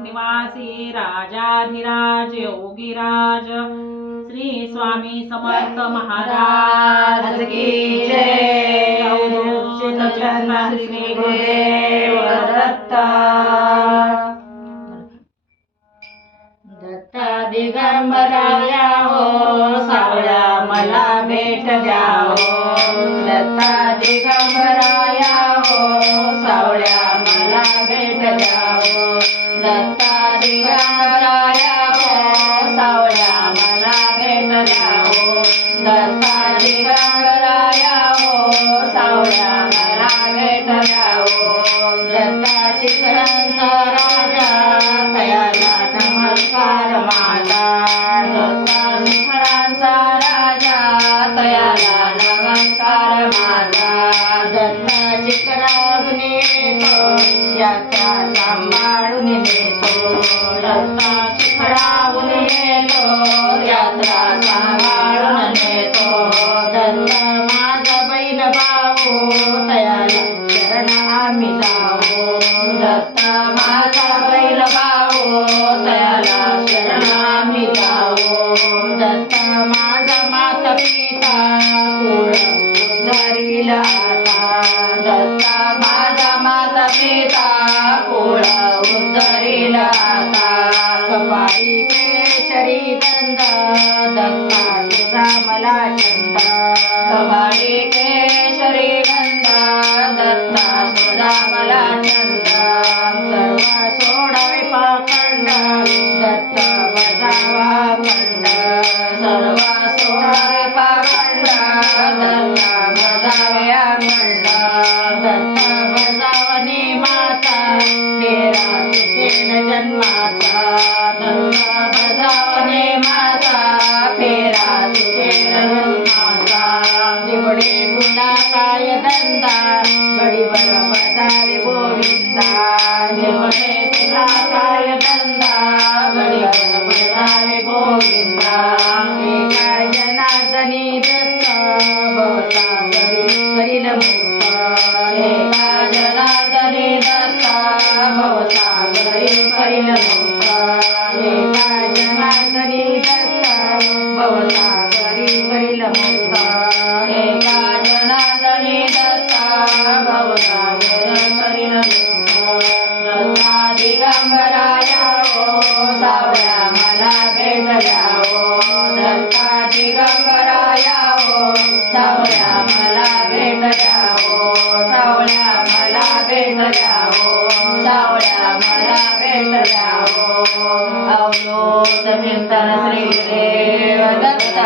निवासी राजाधिराज योगीराज श्री स्वामी समर्थ महाराज की जय। श्री गुरुदेव दत्त। दत्ता दिगंबराया हो सावळा मला भेट द्यावो। दत्ता दिगंबराया हो सावळ्या मला भेट द्यावो। दत्ता दिगंबराया हो सावळ्या मला भेट द्यावो। दत्ता दिगंबराया हो सावळ्या मला भेट द्यावो। दत्ता शिखरांचा राजा तयाला नमस्कार माझा। दत्ता शिखरांचा राजा तयाला नमस्कार माझा। दत्ता शिखरावरून येतो यात्रा सांभाळून नेतो। दत्ता शिखरावरून येतो यात्रा सांभाळून नेतो। दत्ता माझा बैल भाऊ तयाला शरण आम्ही जावो। दत्ता माझा बैल भाऊ तयाला शरण आम्ही जावो। दत्ता माझा माता पिता कुळ उद्धरील आता। दत्ता माझा माता पिता कुळ उद्धरील आता। कपाळी केशरी गंध दत्ता तुझा मला छंद। कपाळी केशरी गंध दत्ता तुझा मला छंद। सर्व सोडावे पाखंड दत्ता बजावा खंड। सर्व सोडावे पाखंड दत्ता बजावे अखंड। दत्ता बजावने माता तेरा सुखेल जन्माचा। दत्ता बजावने माता फेरा सुखेल जन्माचा। जिबडे गुला काय धंदा गडीवर बजावे गोविंदा। जिबडे गुला काय धंदा गडीवर बजावे गोविंदा। एका जनार्दनी दत्त भवसागरी करील मुक्त। एका जनार्दनी दत्त भवसागरी करील मुक्त। एका जनार्दनी दत्त भवसागरी करील मुक्त। एका जनार्दनी दत्त भवसागरी करील मुक्त। दत्ता दिगंबराया हो सावळ्या मला भेट द्यावो। दत्ता दिगंबराया हो सावळ्या मला भेट द्यावो। सावळ्या मला भेट द्यावो। सावळ्या मला भेट द्यावो। अवधूत चिंतन श्री गुरुदेव दत्त।